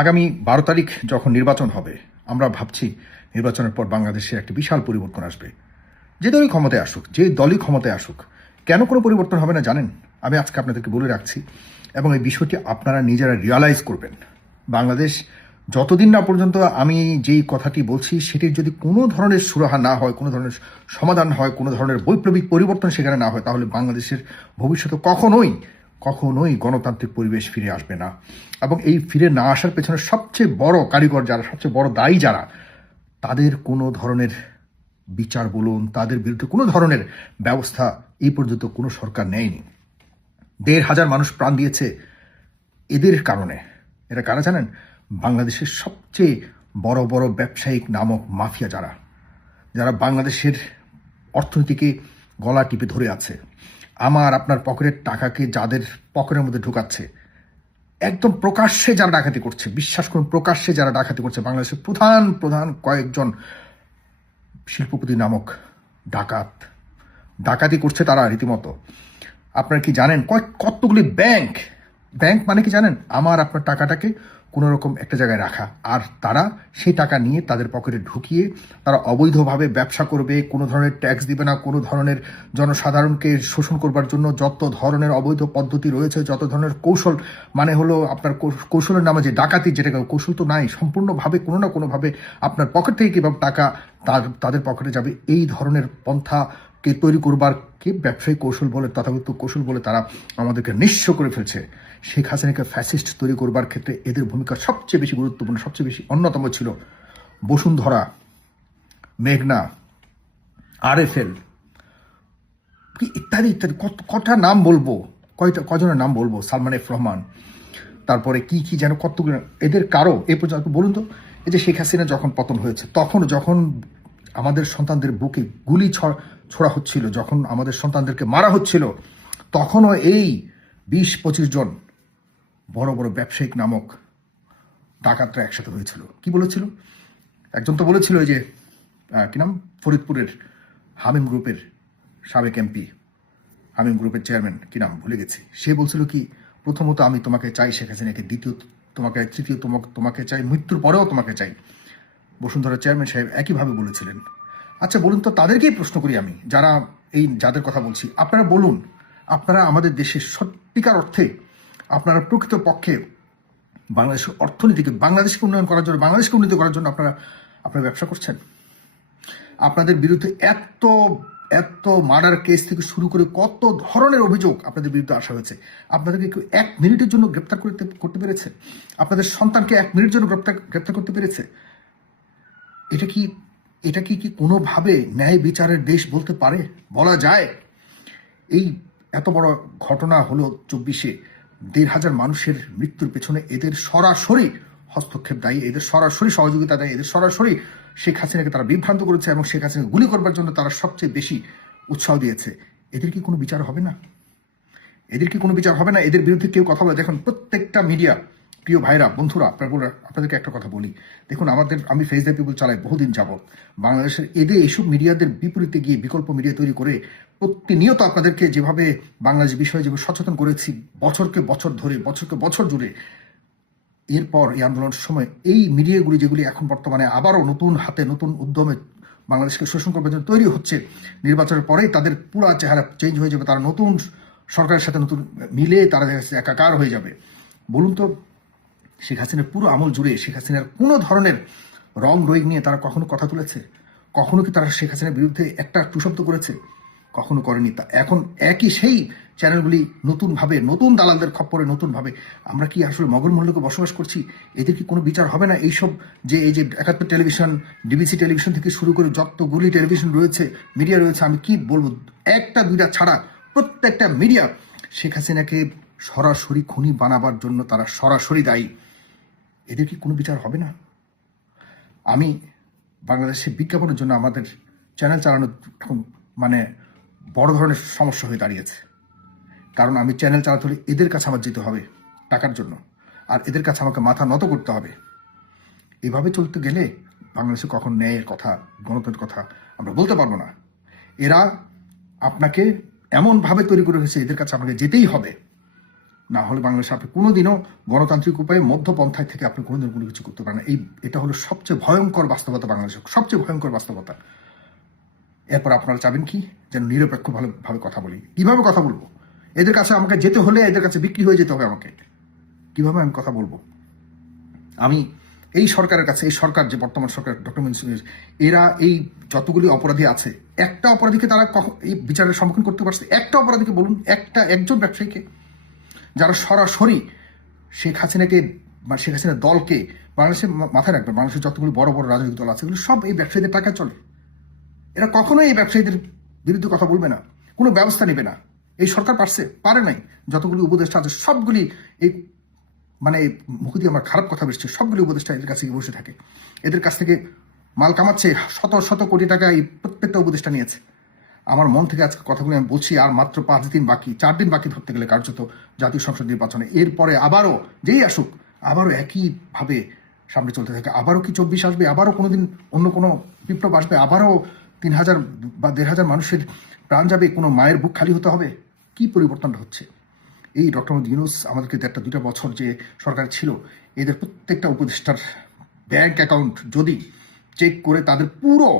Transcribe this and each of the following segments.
আগামী ১২ তারিখ যখন নির্বাচন হবে, আমরা ভাবছি নির্বাচনের পর বাংলাদেশে একটা বিশাল পরিবর্তন আসবে। যে দলই ক্ষমতায় আসুক, যে দলই ক্ষমতায় আসুক, কেন কোনো পরিবর্তন হবে না জানেন? আমি আজকে আপনাদেরকে বলে রাখছি এবং এই বিষয়টি আপনারা নিজেরা রিয়ালাইজ করবেন। বাংলাদেশ যতদিন না পর্যন্ত আমি যেই কথাটি বলছি সেটির যদি কোনো ধরনের সুরাহা না হয়, কোনো ধরনের সমাধান হয়, কোনো ধরনের বৈপ্লবিক পরিবর্তন সেখানে না হয়, তাহলে বাংলাদেশের ভবিষ্যতে কখনোই গণতান্ত্রিক পরিবেশ ফিরে আসবে না। এবং এই ফিরে না আসার পেছনে সবচেয়ে বড় কারিগর যারা, সবচেয়ে বড় দায়ী যারা, তাদের কোনো ধরনের বিচার বলুন, তাদের বিরুদ্ধে কোনো ধরনের ব্যবস্থা এই পর্যন্ত কোনো সরকার নেয়নি। ১,৫০০ মানুষ প্রাণ দিয়েছে এদের কারণে। এরা কারা জানেন? বাংলাদেশের সবচেয়ে বড় বড় ব্যবসায়িক নামক মাফিয়া যারা বাংলাদেশের অর্থনীতিকে গলা টিপে ধরে আছে। আমার আপনার পকেটের টাকাকে যাদের পকেটের মধ্যে ঢুকাচ্ছে, একদম প্রকাশ্যে যারা ডাকাতি করছে, বিশ্বাস করুন, প্রকাশ্যে যারা ডাকাতি করছে, বাংলাদেশের প্রধান প্রধান কয়েকজন শিল্পপতি নামক ডাকাতি করছে তারা রীতিমতো। আপনারা কি জানেন কতগুলি ব্যাংক মানে কি জানেন? আমার আপনার টাকাটাকে কোনো রকম একটা জায়গায় রাখা, আর তারা সেই টাকা নিয়ে তাদের পকেটে ঢুকিয়ে তারা অবৈধভাবে ব্যবসা করবে, কোনো ধরনের ট্যাক্স দিবে না, কোনো ধরনের জনসাধারণকে শোষণ করবার জন্য যত ধরনের অবৈধ পদ্ধতি রয়েছে, যত ধরনের কৌশল, মানে হলো আপনার কৌশলের নামে যে ডাকাতি, যেটাকে কৌশল তো নাই, সম্পূর্ণভাবে কোনো না কোনোভাবে আপনার পকেট থেকে কীভাবে টাকা তাদের পকেটে যাবে, এই ধরনের পন্থাকে তৈরি করবারকে ব্যবসায়িক কৌশল বলে, তথাকথিত কৌশল বলে তারা আমাদেরকে নিঃস্ব করে ফেলছে। শেখ হাসিনাকে ফ্যাসিস্ট তৈরি করবার ক্ষেত্রে এদের ভূমিকা সবচেয়ে বেশি গুরুত্বপূর্ণ, সবচেয়ে বেশি অন্যতম ছিল। বসুন্ধরা, মেঘনা, RFL ইত্যাদি ইত্যাদি, কটা নাম বলবো, কজনের নাম বলবো, সালমান এফ রহমান, তারপরে কি যেন কতগুলো, এদের কারো এ পর্যন্ত বলুন তো। এই যে শেখ হাসিনা যখন পতন হয়েছে, যখন আমাদের সন্তানদের বুকে গুলি ছোড়া হচ্ছিল, যখন আমাদের সন্তানদেরকে মারা হচ্ছিল, তখনও এই ২০-২৫ জন বড় বড় ব্যবসায়িক নামক ডাকাতরা একসাথে হয়েছিল। কি বলেছিল? একজন তো বলেছিল যে কি নাম, ফরিদপুরের হামিম গ্রুপের সাবেক এমপি, হামিম গ্রুপের চেয়ারম্যান, কি নাম ভুলে গেছি, সে বলছিল কি, প্রথমত আমি তোমাকে চাই শেখ হাসিনাকে, দ্বিতীয় তৃতীয় তোমাকে চাই, মৃত্যুর পরেও তোমাকে চাই। বসুন্ধরা চেয়ারম্যান সাহেব একইভাবে বলেছিলেন। আচ্ছা বলুন তো, তাদেরকেই প্রশ্ন করি আমি, যাদের কথা বলছি, আপনারা বলুন, আপনারা আমাদের দেশের সত্যিকার অর্থে, আপনারা প্রকৃত পক্ষে বাংলাদেশের অর্থনীতিকে, বাংলাদেশকে উন্নয়ন করার জন্য, বাংলাদেশকে উন্নীত করার জন্য আপনারা ব্যবসা করছেন? আপনাদের বিরুদ্ধে এত মার্ডার কেস থেকে শুরু করে কত ধরনের অভিযোগ আপনাদের বিরুদ্ধে আসা হয়েছে। আপনাদেরকে কেউ 1 মিনিটের জন্য গ্রেপ্তার করতে পেরেছে? আপনাদের সন্তানকে 1 মিনিটের জন্য গ্রেপ্তার করতে পেরেছে? এটা কি কোনোভাবে ন্যায় বিচারের দেশ বলা যায়? এই এত বড় ঘটনা হলো 24-এ, ১,৫০০ মানুষের মৃত্যুর পেছনে এদের সরাসরি হস্তক্ষেপ দায়ী, এদের সরাসরি সহযোগিতা দায়ী, এদের সরাসরি শেখ হাসিনাকে তারা বিভ্রান্ত করেছে এবং শেখ হাসিনাকে গুলি করবার জন্য তারা সবচেয়ে বেশি উৎসাহ দিয়েছে। এদের কি কোনো বিচার হবে না? এদের বিরুদ্ধে কেউ কথা বলে? দেখুন, প্রত্যেকটা মিডিয়া, প্রিয় ভাইরা, বন্ধুরা, আপনাদেরকে একটা কথা বলি, দেখুন, আমি ফেস দ্য পিপল চালাই বহুদিন যাবৎ। বাংলাদেশের এইসব মিডিয়াদের বিপরীতে গিয়ে বিকল্প মিডিয়া তৈরি করে প্রতিনিয়ত আপনাদেরকে যেভাবে বাংলাদেশ বিষয়ে যেভাবে সচেতন করেছি বছরকে বছর জুড়ে, এরপর এই আন্দোলনের সময় এই মিডিয়াগুলি, যেগুলি এখন বর্তমানে আবারও নতুন হাতে, নতুন উদ্যমে বাংলাদেশকে শোষণ করবার জন্য তৈরি হচ্ছে, নির্বাচনের পরেই তাদের পুরো চেহারা চেঞ্জ হয়ে যাবে, তারা নতুন সরকারের সাথে নতুন মিলে তারা একাকার হয়ে যাবে। বলুন তো, শেখ হাসিনার পুরো আমল জুড়ে শেখ হাসিনার কোনো ধরনের রং রোহিং নিয়ে তারা কখনো কথা তুলেছে? কখনো কি তারা শেখ হাসিনার বিরুদ্ধে একটা টুশব্দ করেছে? কখনো করেনি। তা এখন একই সেই চ্যানেলগুলি নতুন দালালদের খপ্পরে নতুনভাবে, আমরা কি আসলে মগর মহল্লাকে বসবাস করছি? এদের কি কোনো বিচার হবে না? এই যে ৭১ টেলিভিশন, ডিবিসি টেলিভিশন থেকে শুরু করে যতগুলি টেলিভিশন রয়েছে, মিডিয়া রয়েছে, আমি কি বলবো, 1-2টা ছাড়া প্রত্যেকটা মিডিয়া শেখ হাসিনাকে সরাসরি খুনি বানাবার জন্য তারা সরাসরি দায়ী। এদের কি কোনো বিচার হবে না? আমি বাংলাদেশে বিজ্ঞাপনের জন্য আমাদের চ্যানেল চালানো এখন বড় ধরনের সমস্যা হয়ে দাঁড়িয়েছে। কারণ আমি চ্যানেল চালাতে হলে এদের কাছে আমার যেতে হবে টাকার জন্য, আর এদের কাছে আমাকে মাথা নত করতে হবে। এভাবে চলতে গেলে বাংলাদেশে কখন ন্যায়ের কথা, গণতন্ত্রের কথা আমরা বলতে পারবো না। এরা আপনাকে এমনভাবে তৈরি করে রেখেছে, এদের কাছে আমাকে যেতেই হবে। না হলে বাংলাদেশে আপনি কোনোদিনও গণতান্ত্রিক উপায়ে মধ্যপন্থায় থেকে আপনি কোনোদিন কোনো কিছু করতে পারেন না। এটা হলো সবচেয়ে ভয়ঙ্কর বাস্তবতা, বাংলাদেশের সবচেয়ে ভয়ঙ্কর বাস্তবতা। এরপর আপনারা চাবেন কি যেন নিরপেক্ষ ভাবে কথা বলি? কিভাবে কথা বলবো? এদের কাছে আমাকে যেতে হলে এদের কাছে বিক্রি হয়ে যেতে হবে আমাকে। কিভাবে আমি কথা বলবো? আমি এই সরকারের কাছে, এই সরকার যে বর্তমান সরকার ডক্টর মনসুর, এরা এই যতগুলি অপরাধী আছে, একটা অপরাধীকে তারা এই বিচারের সম্মুখীন করতে পারছে? একটা অপরাধীকে বলুন, একজন ব্যবসায়ীকে, যারা সরাসরি শেখ হাসিনাকে বা শেখ হাসিনার দলকে, বাংলাদেশের মাথায় রাখবেন, বাংলাদেশের যতগুলি বড় বড় রাজনৈতিক দল আছে এগুলো সব এই ব্যবসায়ীদের টাকা চলে। এরা কখনোই এই ব্যবসায়ীদের বিরুদ্ধে কথা বলবে না, কোনো ব্যবস্থা নেবে না। এই সরকার পারে নাই। যতগুলি উপদেষ্টা আছে সবগুলি এই মানে মুখ দিয়ে আমার খারাপ কথা বেরছে, সবগুলি উপদেষ্টা এদের কাছে গিয়ে বসে থাকে, এদের কাছ থেকে মাল কামাচ্ছে, শত শত কোটি টাকা এই প্রত্যেকটা উপদেষ্টা নিয়েছে। আমার মন থেকে আজকে কথাগুলো আমি বলছি, আর মাত্র 5 দিন বাকি, 4 দিন বাকি ধরতে গেলে কার্যত জাতীয় সংসদ নির্বাচনে। এরপরে আবারও যেই আসুক, আবারও একইভাবে সামনে চলতে থাকে। আবারও কি 24 আসবে? আবারও কোনোদিন অন্য কোনো বিপ্লব আসবে? আবারও 3000 বা 1500 মানুষের প্রাণ যাবে? কোনো মায়ের বুক খালি হতে হবে? কি পরিবর্তনটা হচ্ছে? এই ডক্টর মোহাম্মদ ইউনূস আমাদেরকে 1.5-2 বছর যে সরকার ছিল, এদের প্রত্যেকটা উপদেষ্টার ব্যাংক অ্যাকাউন্ট যদি চেক করে তাদের পুরো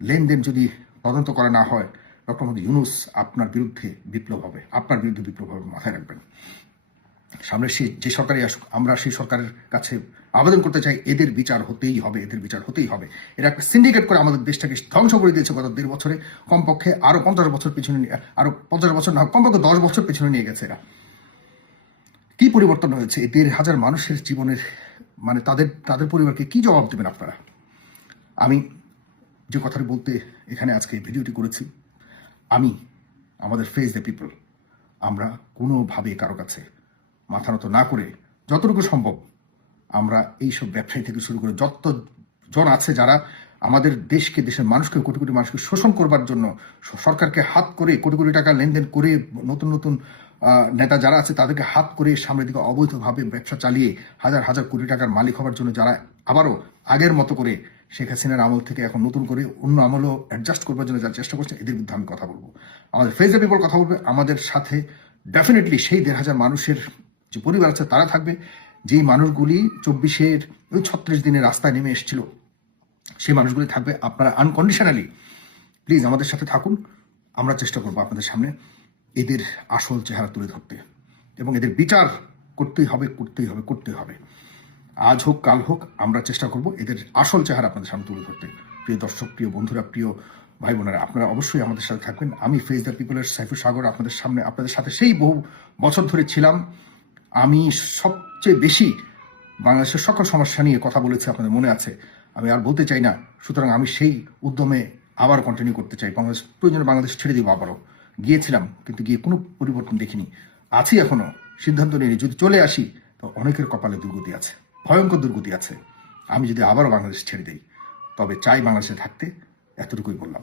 লেনদেন যদি তদন্ত করা না হয়, ডক্টর মোহাম্মদ ইউনূস আপনার বিরুদ্ধে বিপ্লব হবে, আপনার বিরুদ্ধে বিপ্লব হবে, মাথায় রাখবেন। সামনে যে সরকারই আসুক, আমরা সেই সরকারের কাছে আবেদন করতে চাই, এদের বিচার হতেই হবে, এদের বিচার হতেই হবে। এরা একটা সিন্ডিকেট করে আমাদের দেশটাকে ধ্বংস করে দিয়েছে গত 1.5 বছরে। কমপক্ষে আরো 50 বছর পিছনে, আরো 50 বছর না, কমপক্ষে 10 বছর পিছনে নিয়ে গেছে এরা। কি পরিবর্তন হয়েছে এই 1,500 মানুষের জীবনের, মানে তাদের পরিবারকে কি জবাব দেবেন আপনারা? আমি যে কথাটি বলতে এখানে আজকে ভিডিওটি করেছি, আমি আমাদের ফেস দ্য পিপল, আমরা কোনোভাবে কারো কাছে মাথা নত না করে যতটুকু সম্ভব আমরা এইসব ব্যবসায়ী থেকে শুরু করে যতজন আছে যারা আমাদের দেশকে, দেশের মানুষকে, কোটি কোটি মানুষকে শোষণ করবার জন্য সরকারকে হাত করে কোটি কোটি টাকা লেনদেন করে, নতুন নতুন নেতা যারা আছে তাদেরকে হাত করে সামনের দিকে অবৈধভাবে ব্যবসা চালিয়ে হাজার হাজার কোটি টাকার মালিক হওয়ার জন্য যারা আবারও আগের মতো করে শেখ হাসিনার আমল থেকে এখন নতুন করে অন্য আমলও অ্যাডজাস্ট করবার জন্য যারা চেষ্টা করছে, এদের বিরুদ্ধে আমি কথা বলবো। আমাদের ফেস দ্য পিপল কথা বলবে, আমাদের সাথে ডেফিনেটলি সেই 1,500 মানুষের যে পরিবার আছে তারা থাকবে, যেই মানুষগুলি 24-এর ওই 36 দিনের রাস্তায় নেমে এসেছিল সেই মানুষগুলি থাকবে। আপনারা আনকন্ডিশনালি প্লিজ আমাদের সাথে থাকুন, আমরা চেষ্টা করবো আপনাদের সামনে এদের আসল চেহারা তুলে ধরতে, এবং এদের বিচার করতেই হবে। আজ হোক কাল হোক আমরা চেষ্টা করব এদের আসল চেহারা আপনাদের সামনে তুলে ধরতে। প্রিয় দর্শক, প্রিয় বন্ধুরা, প্রিয় ভাই বোনেরা, আপনারা অবশ্যই আমাদের সাথে থাকবেন। আমি ফেস দ্য পিপলের সাইফুল সাগর আপনাদের সাথে সেই বহু বছর ধরে ছিলাম। আমি সবচেয়ে বেশি বাংলাদেশের সকল সমস্যা নিয়ে কথা বলেছি, আপনাদের মনে আছে। আমি আর বলতে চাই না, সুতরাং আমি সেই উদ্যমে আবার কন্টিনিউ করতে চাই। প্রয়োজনে বাংলাদেশ ছেড়ে দিব আবারও। গিয়েছিলাম কিন্তু গিয়ে কোনো পরিবর্তন দেখিনি, আছি এখনো, সিদ্ধান্ত নিয়ে যদি চলে আসি তো অনেকের কপালে দুর্গতি আছে, ভয়ঙ্কর দুর্গতি আছে। আমি যদি আবারও বাংলাদেশ ছেড়ে দিই তবে চাই বাংলাদেশে থাকতে, এতটুকুই বললাম।